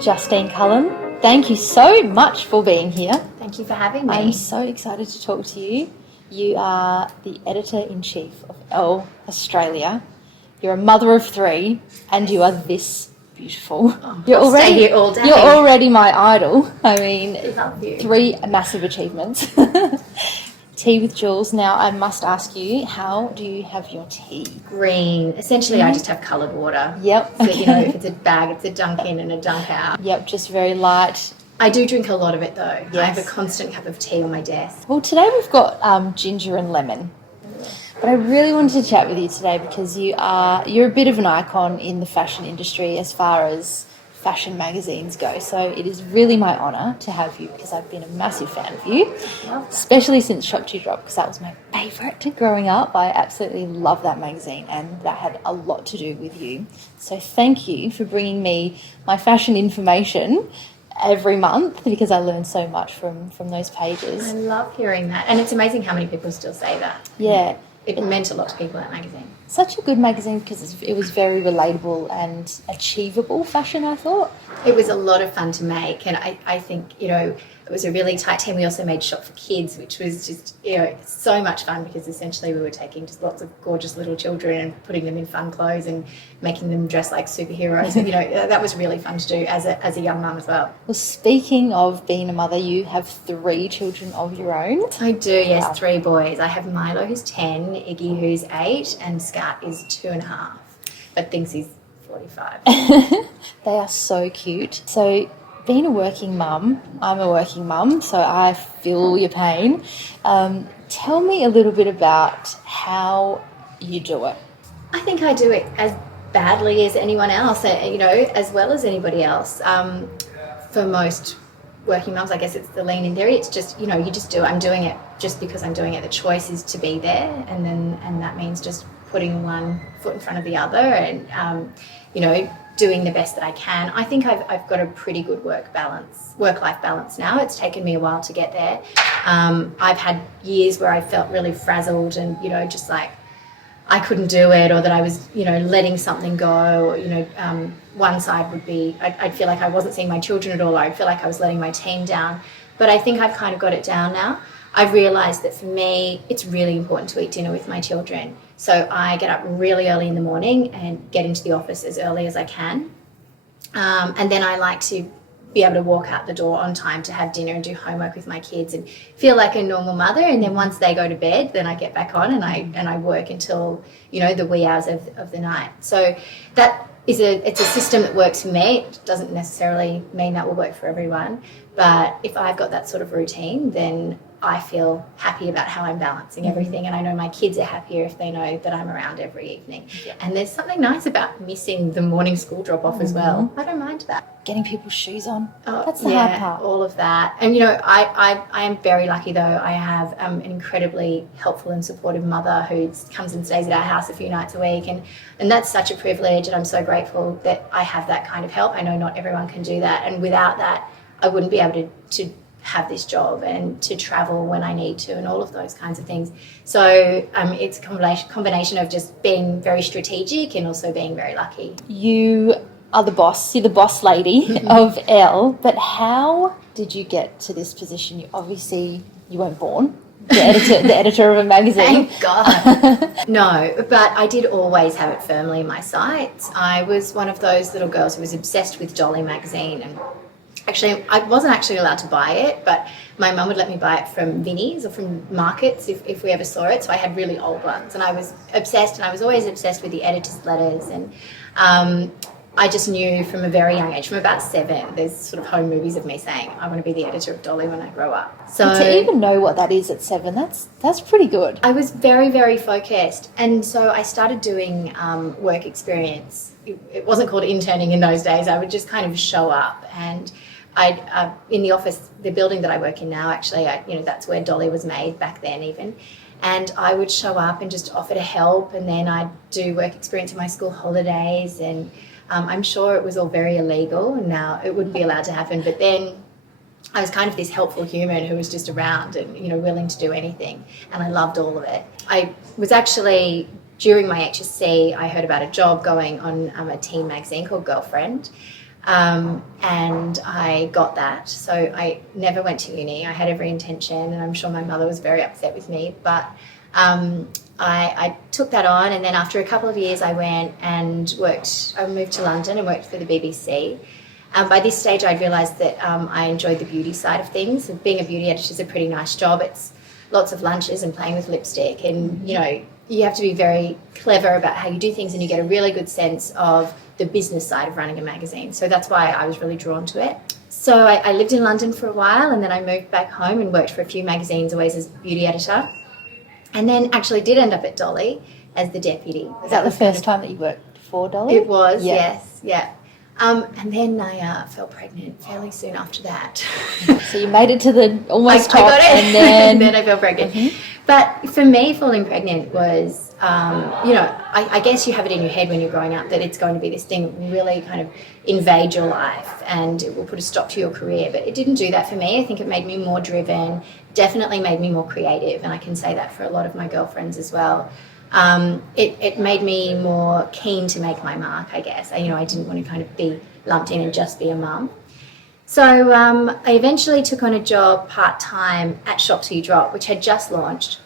Justine Cullen, thank you so much for being here. Thank you for having me. I'm so excited to talk to you. You are the Editor-in-Chief of ELLE Australia. You're a mother of 3 and you are this beautiful. I'll stay here all day. You're already my idol. I mean, Love you. 3 massive achievements. Tea with Jules. Now, I must ask you, how do you have your tea? Green. Essentially, I just have coloured water. Yep. So, you know, if it's a bag, it's a dunk in and a dunk out. Yep, just very light. I do drink a lot of it, though. Yes. I have a constant cup of tea on my desk. Well, today we've got ginger and lemon. But I really wanted to chat with you today because you're a bit of an icon in the fashion industry as far as fashion magazines go. So it is really my honour to have you because I've been a massive fan of you, especially since Shop to Drop, because that was my favourite growing up. I absolutely love that magazine and that had a lot to do with you. So thank you for bringing me my fashion information every month because I learn so much from those pages. I love hearing that. And it's amazing how many people still say that. Yeah. It meant a lot to people, that magazine. Such a good magazine because it was very relatable and achievable fashion, I thought. It was a lot of fun to make, and I think, you know, it was a really tight team. We also made Shop for Kids, which was just, you know, so much fun because essentially we were taking just lots of gorgeous little children and putting them in fun clothes and making them dress like superheroes. And, you know, that was really fun to do as a young mum as well. Well, speaking of being a mother, you have 3 children of your own. I do, yes, wow. 3 boys. I have Milo, who's 10, Iggy, who's 8, and Scat is 2.5, but thinks he's 45. They are so cute. So being a working mum, I'm a working mum, so I feel your pain. Tell me a little bit about how you do it. I think I do it as badly as anyone else, you know, as well as anybody else. For most working mums, I guess it's the lean in theory. It's just, you know, you just do it. I'm doing it just because I'm doing it. The choice is to be there, and that means just putting one foot in front of the other and, you know, doing the best that I can. I think I've got a pretty good work-life balance now. It's taken me a while to get there. I've had years where I felt really frazzled and, you know, just like I couldn't do it, or that I was, you know, letting something go, or, you know, one side would be I'd feel like I wasn't seeing my children at all, or I'd feel like I was letting my team down. But I think I've kind of got it down now. I've realised that for me, it's really important to eat dinner with my children. So I get up really early in the morning and get into the office as early as I can. And then I like to be able to walk out the door on time to have dinner and do homework with my kids and feel like a normal mother. And then once they go to bed, then I get back on and I work until, you know, the wee hours of the night. So that is it's a system that works for me. It doesn't necessarily mean that will work for everyone. But if I've got that sort of routine, then I feel happy about how I'm balancing everything, and I know my kids are happier if they know that I'm around every evening. Yeah. And there's something nice about missing the morning school drop-off as well. I don't mind that. Getting people's shoes on, that's the hard part. All of that. And, you know, I am very lucky, though. I have an incredibly helpful and supportive mother who comes and stays at our house a few nights a week, and that's such a privilege, and I'm so grateful that I have that kind of help. I know not everyone can do that, and without that, I wouldn't be able to have this job and to travel when I need to and all of those kinds of things. So it's a combination of just being very strategic and also being very lucky. You are the boss, you're the boss lady of ELLE, but how did you get to this position? You weren't born the editor of a magazine. Thank God. No, but I did always have it firmly in my sights. I was one of those little girls who was obsessed with Dolly magazine, and actually, I wasn't actually allowed to buy it, but my mum would let me buy it from Vinnie's or from markets if we ever saw it. So I had really old ones, and I was obsessed, and I was always obsessed with the editor's letters. And I just knew from a very young age, from about 7, there's sort of home movies of me saying, I want to be the editor of Dolly when I grow up. So and to even know what that is at 7, that's pretty good. I was very, very focused. And so I started doing work experience. It wasn't called interning in those days. I would just kind of show up, and I'd in the office, the building that I work in now, actually, you know, that's where Dolly was made back then even. And I would show up and just offer to help, and then I'd do work experience in my school holidays, and I'm sure it was all very illegal, and now it wouldn't be allowed to happen. But then I was kind of this helpful human who was just around and, you know, willing to do anything, and I loved all of it. I was actually, during my HSC, I heard about a job going on a teen magazine called Girlfriend. And I got that. So I never went to uni. I had every intention, and I'm sure my mother was very upset with me. But I took that on, and then after a couple of years I went and worked. I moved to London and worked for the BBC. By this stage I'd realised that I enjoyed the beauty side of things. So being a beauty editor is a pretty nice job. It's lots of lunches and playing with lipstick, and you have to be very clever about how you do things, and you get a really good sense of the business side of running a magazine. So that's why I was really drawn to it. So I lived in London for a while, and then I moved back home and worked for a few magazines, always as beauty editor. And then actually did end up at Dolly as the deputy. Was that the first time that you worked for Dolly? It was, yes, yeah. And then I fell pregnant fairly soon after that. So you made it to the almost top, I got it, and then... and then I fell pregnant. Mm-hmm. But for me, falling pregnant was, I guess you have it in your head when you're growing up that it's going to be this thing that will really kind of invade your life and it will put a stop to your career. But it didn't do that for me. I think it made me more driven, definitely made me more creative, and I can say that for a lot of my girlfriends as well. It made me more keen to make my mark, I guess. I didn't want to kind of be lumped in and just be a mum. So I eventually took on a job part-time at Shop Till You Drop, which had just launched.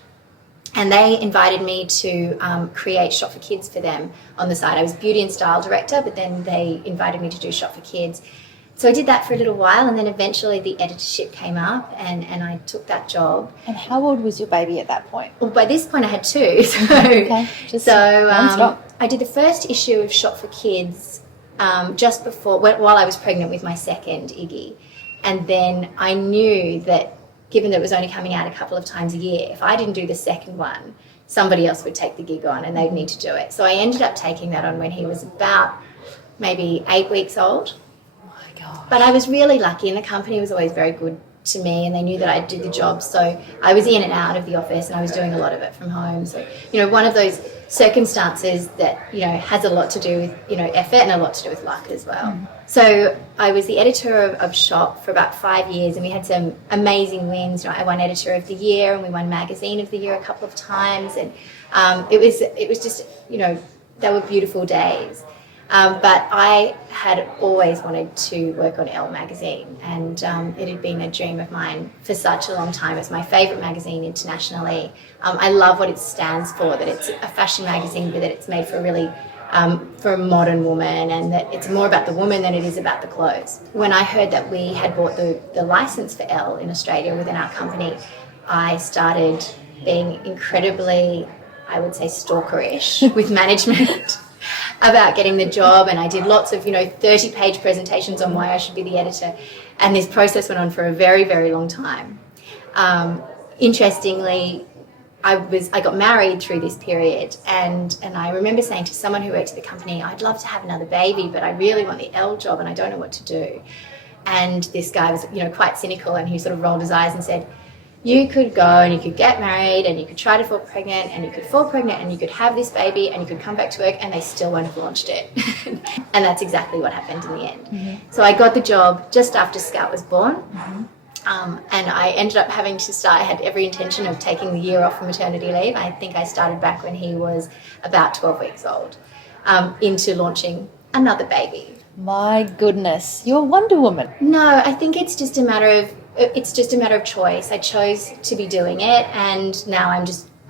And they invited me to create Shop for Kids for them on the side. I was beauty and style director, but then they invited me to do Shop for Kids. So I did that for a little while, and then eventually the editorship came up, and I took that job. And how old was your baby at that point? Well, by this point I had two. I did the first issue of Shop for Kids just before, while I was pregnant with my second, Iggy. And then I knew that given that it was only coming out a couple of times a year, if I didn't do the second one, somebody else would take the gig on and they'd need to do it. So I ended up taking that on when he was about maybe 8 weeks old. But I was really lucky, and the company was always very good to me, and they knew that I'd do the job. So I was in and out of the office, and I was doing a lot of it from home. So, one of those circumstances that, has a lot to do with, effort and a lot to do with luck as well. Mm. So I was the editor of Shop for about 5 years, and we had some amazing wins. I won Editor of the Year, and we won Magazine of the Year a couple of times. And it was just, they were beautiful days. But I had always wanted to work on ELLE magazine, and it had been a dream of mine for such a long time. It's my favourite magazine internationally. I love what it stands for, that it's a fashion magazine, but that it's made for for a modern woman, and that it's more about the woman than it is about the clothes. When I heard that we had bought the licence for ELLE in Australia within our company, I started being incredibly, I would say, stalkerish with management about getting the job, and I did lots of 30-page presentations on why I should be the editor, and this process went on for a very, very long time. Interestingly, I got married through this period, and I remember saying to someone who worked at the company, I'd love to have another baby, but I really want the ELLE job and I don't know what to do. And this guy was quite cynical, and he sort of rolled his eyes and said, you could go and you could get married and you could try to fall pregnant and you could fall pregnant and you could have this baby and you could come back to work and they still won't have launched it. And that's exactly what happened in the end. Mm-hmm. So I got the job just after Scout was born. Mm-hmm. And I ended up having to start, I had every intention of taking the year off for maternity leave. I think I started back when he was about 12 weeks old, into launching another baby. My goodness, you're Wonder Woman. No, I think it's just a matter of choice. I chose to be doing it, and now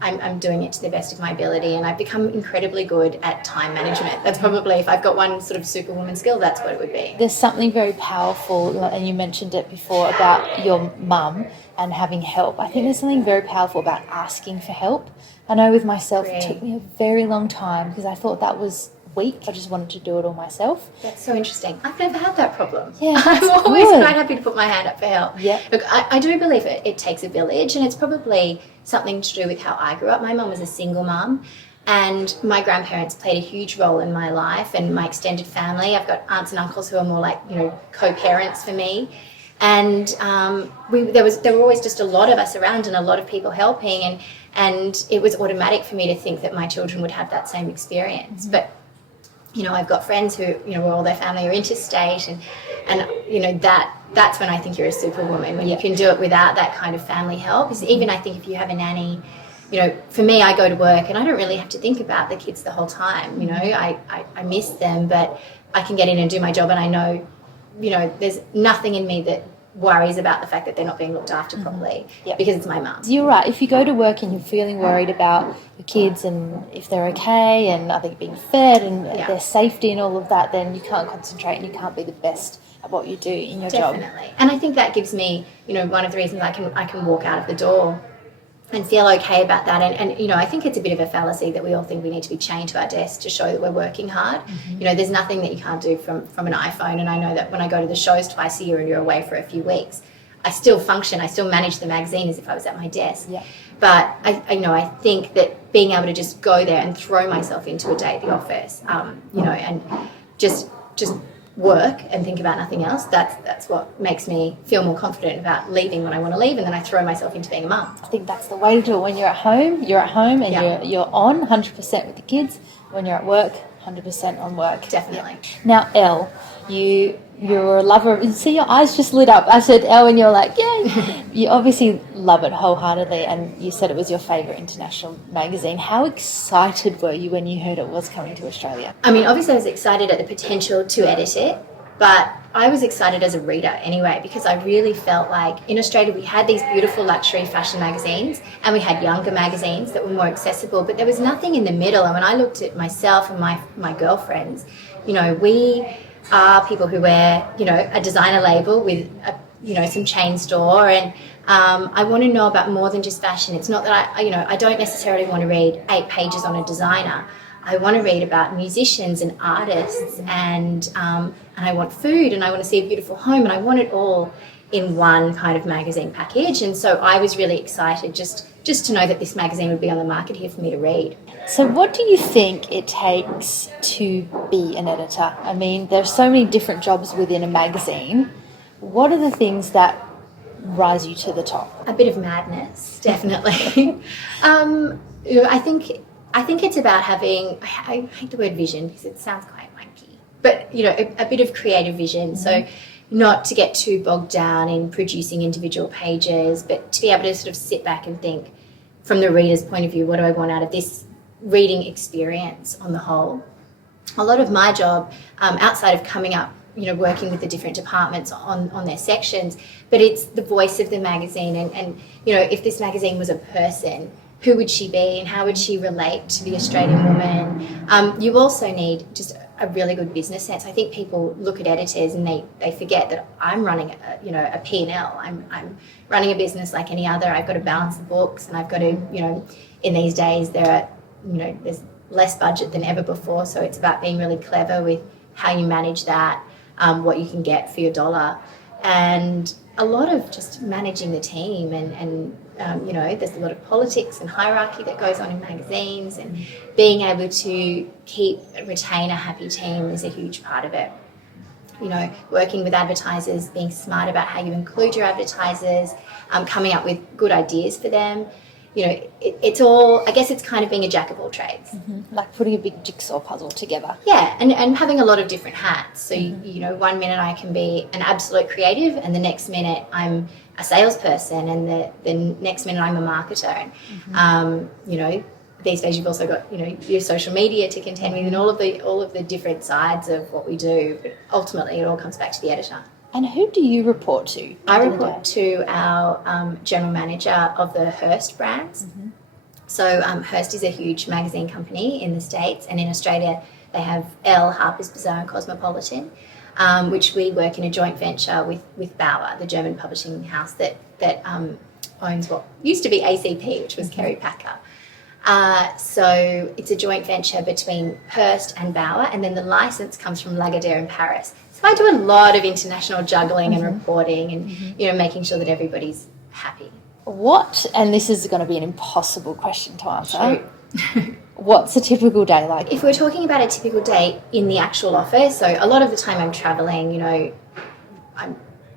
I'm doing it to the best of my ability, and I've become incredibly good at time management. That's probably, if I've got one sort of superwoman skill, that's what it would be. There's something very powerful, and you mentioned it before, about your mum and having help. I think there's something very powerful about asking for help. I know with myself, It took me a very long time because I thought that was weak. I just wanted to do it all myself. That's so interesting. I've never had that problem. Yeah, I'm always quite happy to put my hand up for help. Yeah. Look, I do believe it takes a village, and it's probably something to do with how I grew up. My mum was a single mum, and my grandparents played a huge role in my life and my extended family. I've got aunts and uncles who are more like, co-parents for me. And there were always just a lot of us around and a lot of people helping, and it was automatic for me to think that my children would have that same experience. Mm-hmm. But I've got friends who, where all their family are interstate, and that's when I think you're a superwoman, when you can do it without that kind of family help. Because even I think if you have a nanny, for me, I go to work and I don't really have to think about the kids the whole time. I miss them, but I can get in and do my job, and I know there's nothing in me that worries about the fact that they're not being looked after properly because it's my mum. You're right. If you go to work and you're feeling worried about your kids and if they're okay and are they being fed and their safety and all of that, then you can't concentrate and you can't be the best at what you do in your job. Definitely. And I think that gives me, one of the reasons I can walk out of the door and feel okay about that. And I think it's a bit of a fallacy that we all think we need to be chained to our desk to show that we're working hard. There's nothing that you can't do from an iPhone. And I know that when I go to the shows twice a year and you're away for a few weeks, I still function. I still manage the magazine as if I was at my desk. Yeah. But I think that being able to just go there and throw myself into a day at the office, and just work and think about nothing else, that's what makes me feel more confident about leaving when I want to leave, and then I throw myself into being a mum. I think that's the way to do it. When you're at home and you're on 100% with the kids. When you're at work, 100% on work. Definitely. Now, Elle, you're a lover of, see, your eyes just lit up. I said Elle and you're like, yay. You obviously love it wholeheartedly, and you said it was your favourite international magazine. How excited were you when you heard it was coming to Australia? I mean, obviously I was excited at the potential to edit it, but I was excited as a reader anyway, because I really felt like in Australia we had these beautiful luxury fashion magazines and we had younger magazines that were more accessible, but there was nothing in the middle. And when I looked at myself and my girlfriends, we are people who wear, a designer label with, some chain store, and I want to know about more than just fashion. It's not that I don't necessarily want to read 8 pages on a designer. I want to read about musicians and artists, and I want food, and I want to see a beautiful home, and I want it all in one kind of magazine package. And so I was really excited just to know that this magazine would be on the market here for me to read. So what do you think it takes to be an editor? I mean, there's so many different jobs within a magazine. What are the things that rise you to the top? A bit of madness, definitely. I think it's about having, I hate the word vision because it sounds quite wanky, but, a bit of creative vision. Mm-hmm. So not to get too bogged down in producing individual pages, but to be able to sort of sit back and think from the reader's point of view, what do I want out of this reading experience on the whole? A lot of my job, outside of coming up, working with the different departments on their sections, but it's the voice of the magazine. And if this magazine was a person, who would she be and how would she relate to the Australian woman? You also need just a really good business sense. I think people look at editors and they forget that I'm running a P&L. I'm running a business like any other. I've got to balance the books, and I've got to, in these days there's less budget than ever before, so it's about being really clever with how you manage that, what you can get for your dollar, and a lot of just managing the team and there's a lot of politics and hierarchy that goes on in magazines, and being able to retain a happy team is a huge part of it. Working with advertisers, being smart about how you include your advertisers, coming up with good ideas for them. It's all, I guess it's kind of being a jack of all trades. Mm-hmm. Like putting a big jigsaw puzzle together. Yeah, and having a lot of different hats. So, one minute I can be an absolute creative, and the next minute I'm a salesperson, and the next minute I'm a marketer. And, these days you've also got, your social media to contend with, and all of the different sides of what we do. But ultimately it all comes back to the editor. And who do you report to? I report to our general manager of the Hearst brands. Mm-hmm. So Hearst is a huge magazine company in the States, and in Australia they have Elle, Harper's Bazaar and Cosmopolitan, which we work in a joint venture with Bauer, the German publishing house that owns what used to be ACP, which was Kerry Packer. So it's a joint venture between Hearst and Bauer, and then the license comes from Lagardère in Paris. So I do a lot of international juggling and reporting and, making sure that everybody's happy. What, and this is going to be an impossible question to answer, what's a typical day like? If we're talking about a typical day in the actual office, so a lot of the time I'm travelling, I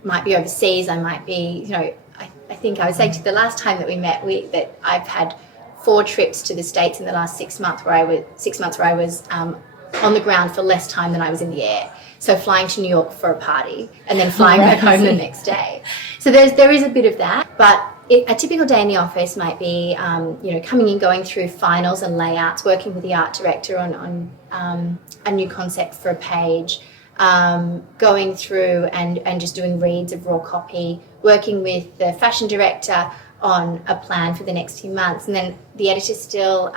might be overseas, I might be, I think I would say to the last time that we met, that I've had 4 trips to the States in the last 6 months where I was on the ground for less time than I was in the air. So flying to New York for a party and then flying back home the next day. So there is a bit of that, but a typical day in the office might be, coming in, going through finals and layouts, working with the art director on a new concept for a page, going through and just doing reads of raw copy, working with the fashion director on a plan for the next few months, and then the editor still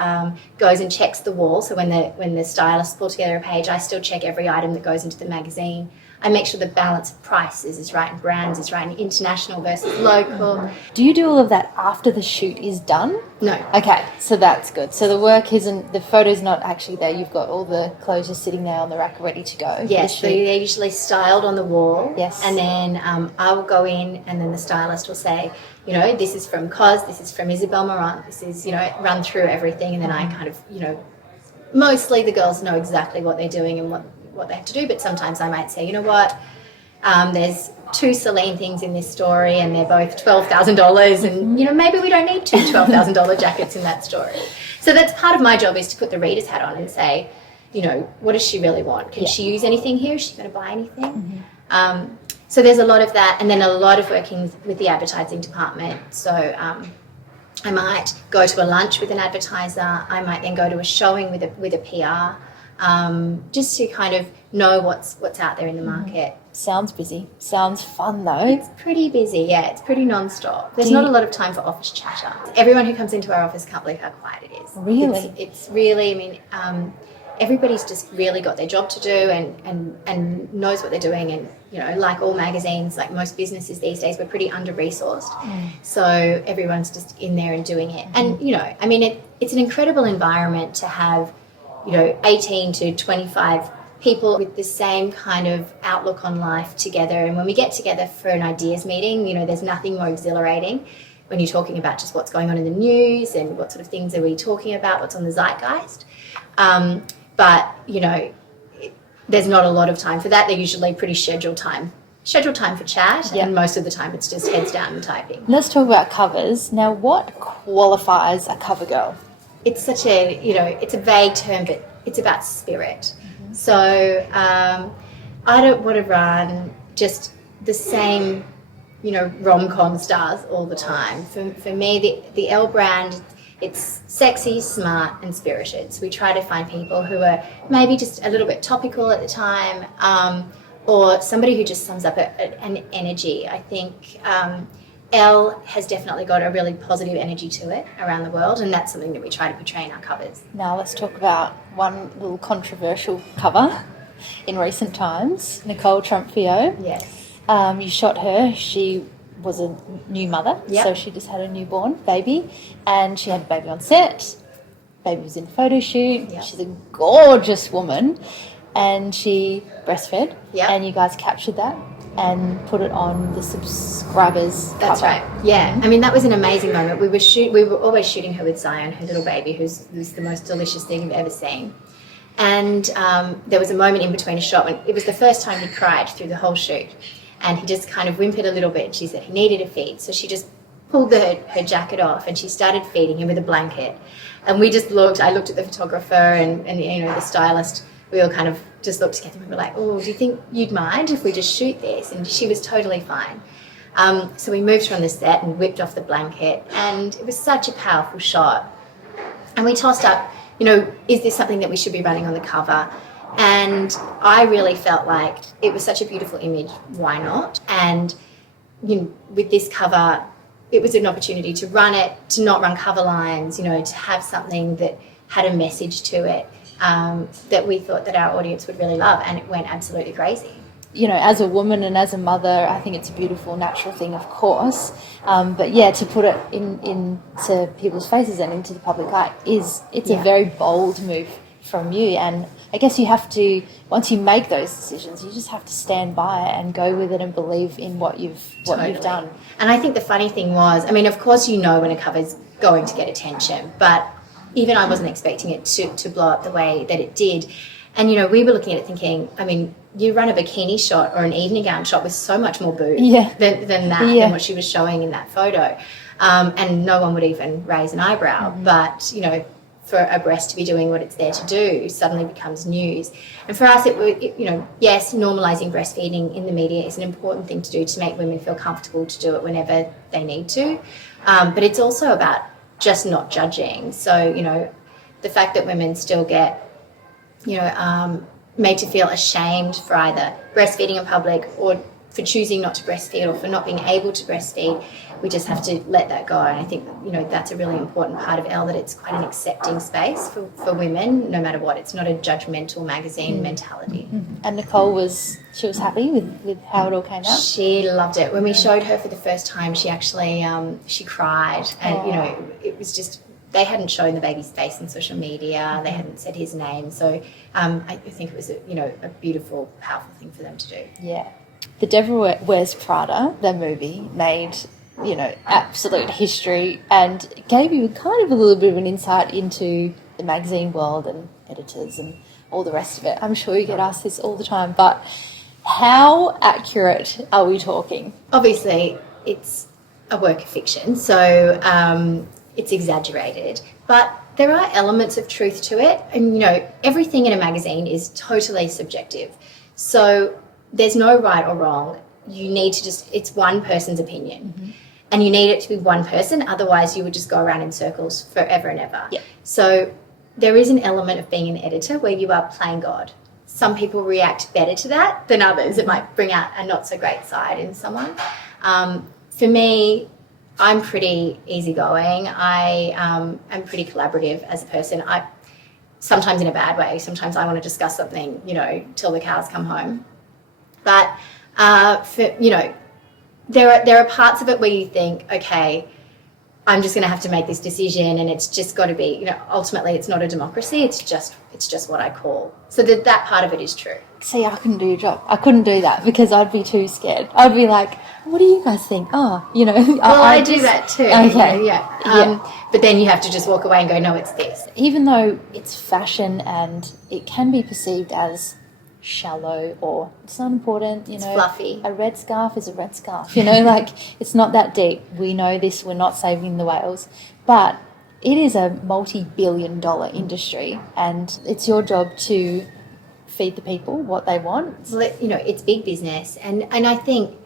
goes and checks the wall. So when the stylists pull together a page, I still check every item that goes into the magazine. I make sure the balance of prices is right and brands is right and international versus local. Do you do all of that after the shoot is done? No. Okay, so that's good. So the photo's not actually there. You've got all the clothes just sitting there on the rack ready to go. Yes, so they're usually styled on the wall. Yes. And then I will go in and then the stylist will say, this is from Cos, this is from Isabel Marant, this is, run through everything. And then I kind of, mostly the girls know exactly what they're doing and what they have to do, but sometimes I might say, you know what, there's 2 Celine things in this story and they're both $12,000 and, maybe we don't need 2 $12,000 jackets in that story. So that's part of my job, is to put the reader's hat on and say, what does she really want? Can she use anything here? Is she going to buy anything? So there's a lot of that, and then a lot of working with the advertising department. So I might go to a lunch with an advertiser. I might then go to a showing with a PR. Just to kind of know what's out there in the market. Sounds busy. Sounds fun though. It's pretty busy, yeah. It's pretty non-stop. There's not a lot of time for office chatter. Everyone who comes into our office can't believe how quiet it is. Really? It's really, everybody's just really got their job to do and knows what they're doing. And, like all magazines, like most businesses these days, we're pretty under-resourced. So everyone's just in there and doing it. And, it's an incredible environment to have 18 to 25 people with the same kind of outlook on life together. And when we get together for an ideas meeting, there's nothing more exhilarating when you're talking about just what's going on in the news and what sort of things are we talking about, what's on the zeitgeist. But there's not a lot of time for that. They're usually pretty scheduled time for chat, and most of the time it's just heads down and typing. Let's talk about covers. Now, what qualifies a cover girl? It's such a, it's a vague term, but it's about spirit. So I don't want to run just the same, rom-com stars all the time. For me, the ELLE brand, it's sexy, smart and spirited. So we try to find people who are maybe just a little bit topical at the time, or somebody who just sums up an energy. I think ELLE has definitely got a really positive energy to it around the world, and that's something that we try to portray in our covers. Now let's talk about one little controversial cover in recent times, NICOLE TRUNFIO. Yes. You shot her. She was a new mother, so she just had a newborn baby, and she had a baby on set. Baby was in a photo shoot. Yep. She's a gorgeous woman, and she breastfed, and you guys captured that and put it on the subscribers cover. That's right. Yeah. That was an amazing moment. We were always shooting her with Zion, her little baby, who's the most delicious thing you've ever seen. And there was a moment in between a shot when it was the first time he cried through the whole shoot. And he just kind of whimpered a little bit. And she said he needed a feed. So she just pulled her jacket off and she started feeding him with a blanket. And we just I looked at the photographer and the stylist. We all kind of just looked together and we were like, oh, do you think you'd mind if we just shoot this? And she was totally fine. So we moved her on the set and whipped off the blanket, and it was such a powerful shot. And we tossed up, is this something that we should be running on the cover? And I really felt like it was such a beautiful image, why not? And with this cover, it was an opportunity to run it, to not run cover lines, to have something that had a message to it. That we thought that our audience would really love, and it went absolutely crazy. As a woman and as a mother, I think it's a beautiful, natural thing, of course. But to put it into people's faces and into the public eye it's a very bold move from you. And I guess you have to, once you make those decisions, you just have to stand by it and go with it and believe in what you've done. And I think the funny thing was, of course when a cover's going to get attention, but even I wasn't expecting it to blow up the way that it did. And, we were looking at it thinking, you run a bikini shot or an evening gown shot with so much more boob than what she was showing in that photo. And no one would even raise an eyebrow. Mm-hmm. But, for a breast to be doing what it's there to do suddenly becomes news. And for us, yes, normalising breastfeeding in the media is an important thing to do to make women feel comfortable to do it whenever they need to. But it's also about just not judging. So, the fact that women still get, made to feel ashamed for either breastfeeding in public or for choosing not to breastfeed or for not being able to breastfeed. We just have to let that go. And I think, that's a really important part of Elle, that it's quite an accepting space for women, no matter what. It's not a judgmental magazine mentality. And Nicole was happy with how it all came out? She loved it. When we showed her for the first time, she actually, she cried. And, it was just, they hadn't shown the baby's face on social media. They hadn't said his name. So I think it was, a beautiful, powerful thing for them to do. Yeah. The Devil Wears Prada, the movie, made, absolute history and gave you kind of a little bit of an insight into the magazine world and editors and all the rest of it. I'm sure you get asked this all the time, but how accurate are we talking? Obviously, it's a work of fiction, so it's exaggerated, but there are elements of truth to it. And, everything in a magazine is totally subjective. So there's no right or wrong. You need to it's one person's opinion. And you need it to be one person, otherwise you would just go around in circles forever and ever. Yep. So there is an element of being an editor where you are playing God. Some people react better to that than others. It might bring out a not so great side in someone. For me, I'm pretty easygoing. I am pretty collaborative as a person. Sometimes in a bad way. Sometimes I want to discuss something, till the cows come home. But there are parts of it where you think, okay, I'm just going to have to make this decision, and it's just got to be, ultimately it's not a democracy. It's just what I call. So that part of it is true. See, I couldn't do your job. I couldn't do that because I'd be too scared. I'd be like, what do you guys think? Oh, Well, I do that too. Okay. Yeah. But then you have to just walk away and go, no, it's this. Even though it's fashion and it can be perceived as shallow or it's not important, it's fluffy. A red scarf is a red scarf, it's not that deep. We know this, we're not saving the whales, but it is a multi-billion-dollar industry, and it's your job to feed the people what they want. Well, it's big business, and I think,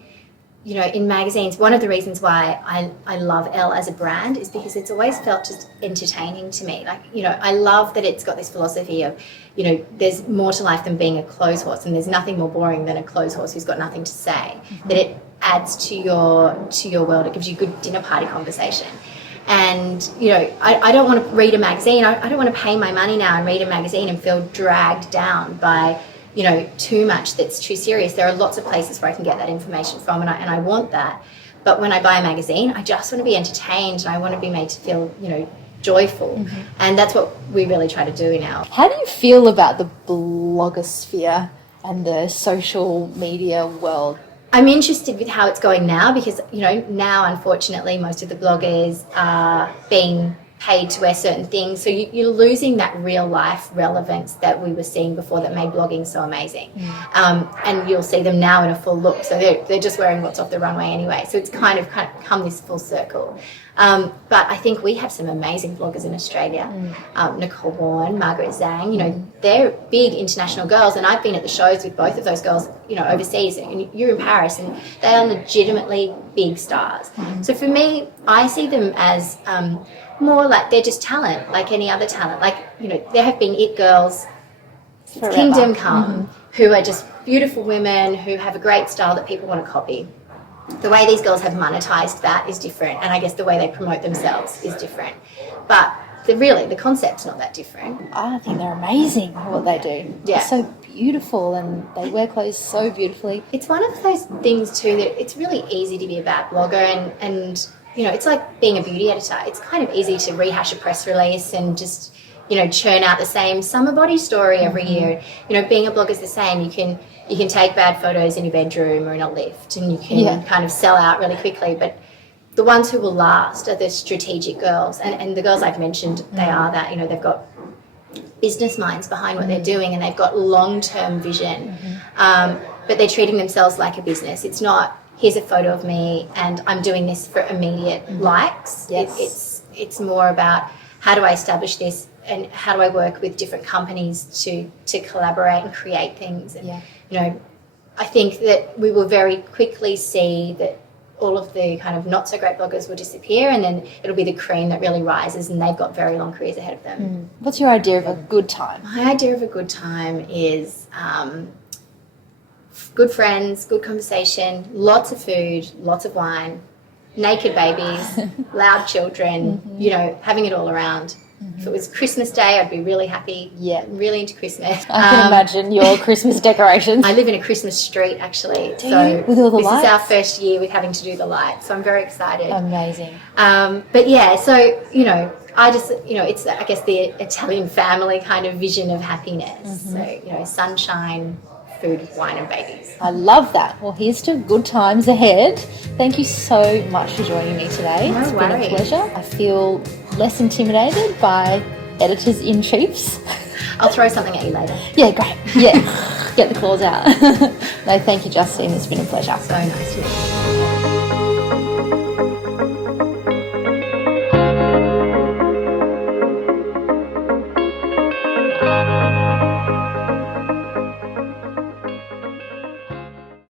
in magazines, one of the reasons why I love Elle as a brand is because it's always felt just entertaining to me. Like, I love that it's got this philosophy of, there's more to life than being a clothes horse, and there's nothing more boring than a clothes horse who's got nothing to say. That it adds to your world. It gives you good dinner party conversation. And, I don't want to read a magazine. I don't want to pay my money now and read a magazine and feel dragged down by too much that's too serious. There are lots of places where I can get that information from, and I want that. But when I buy a magazine, I just want to be entertained, and I want to be made to feel, joyful. And that's what we really try to do in our... How do you feel about the blogosphere and the social media world? I'm interested with how it's going now because, now, unfortunately, most of the bloggers are being paid to wear certain things. So you're losing that real life relevance that we were seeing before that made blogging so amazing. And you'll see them now in a full look. So they're just wearing what's off the runway anyway. So it's kind of come this full circle. But I think we have some amazing bloggers in Australia. Nicole Warren, Margaret Zhang, they're big international girls. And I've been at the shows with both of those girls, overseas. And you're in Paris and they are legitimately big stars. So for me, I see them as... more like they're just talent, like any other talent. Like, there have been it girls, Forever. Kingdom Come, who are just beautiful women who have a great style that people want to copy. The way these girls have monetized that is different, and I guess the way they promote themselves is different. But the concept's not that different. I think they're amazing what they do. Yeah. They're so beautiful, and they wear clothes so beautifully. It's one of those things too that it's really easy to be a bad blogger, and it's like being a beauty editor. It's kind of easy to rehash a press release and just, churn out the same summer body story every year. Being a blogger is the same. You can take bad photos in your bedroom or in a lift, and you can kind of sell out really quickly. But the ones who will last are the strategic girls. And the girls I've mentioned, they are that. They've got business minds behind what they're doing, and they've got long-term vision. But they're treating themselves like a business. It's not... here's a photo of me and I'm doing this for immediate likes. Yes. It's more about how do I establish this and how do I work with different companies to collaborate and create things. And, I think that we will very quickly see that all of the kind of not so great bloggers will disappear, and then it'll be the cream that really rises, and they've got very long careers ahead of them. What's your idea of a good time? My idea of a good time is good friends, good conversation, lots of food, lots of wine, naked babies, loud children, you know, having it all around. If it was Christmas Day, I'd be really happy. Yeah. I'm really into Christmas. I can imagine your Christmas decorations. I live in a Christmas street, actually. Do you? With all the lights? This is our first year with having to do the lights, so I'm very excited. Amazing. But yeah, so, you know, I just, you know, it's, I guess, the Italian family kind of vision of happiness. So, you know, sunshine, food, wine and babies. I love that. Well, here's to good times ahead. Thank you so much for joining me today. No It's been a worries. pleasure. I feel less intimidated by editors-in-chiefs. I'll throw something at you later. Yeah, great. Yeah, get the claws out. No, thank you, Justine. It's been a pleasure. So nice to meet you.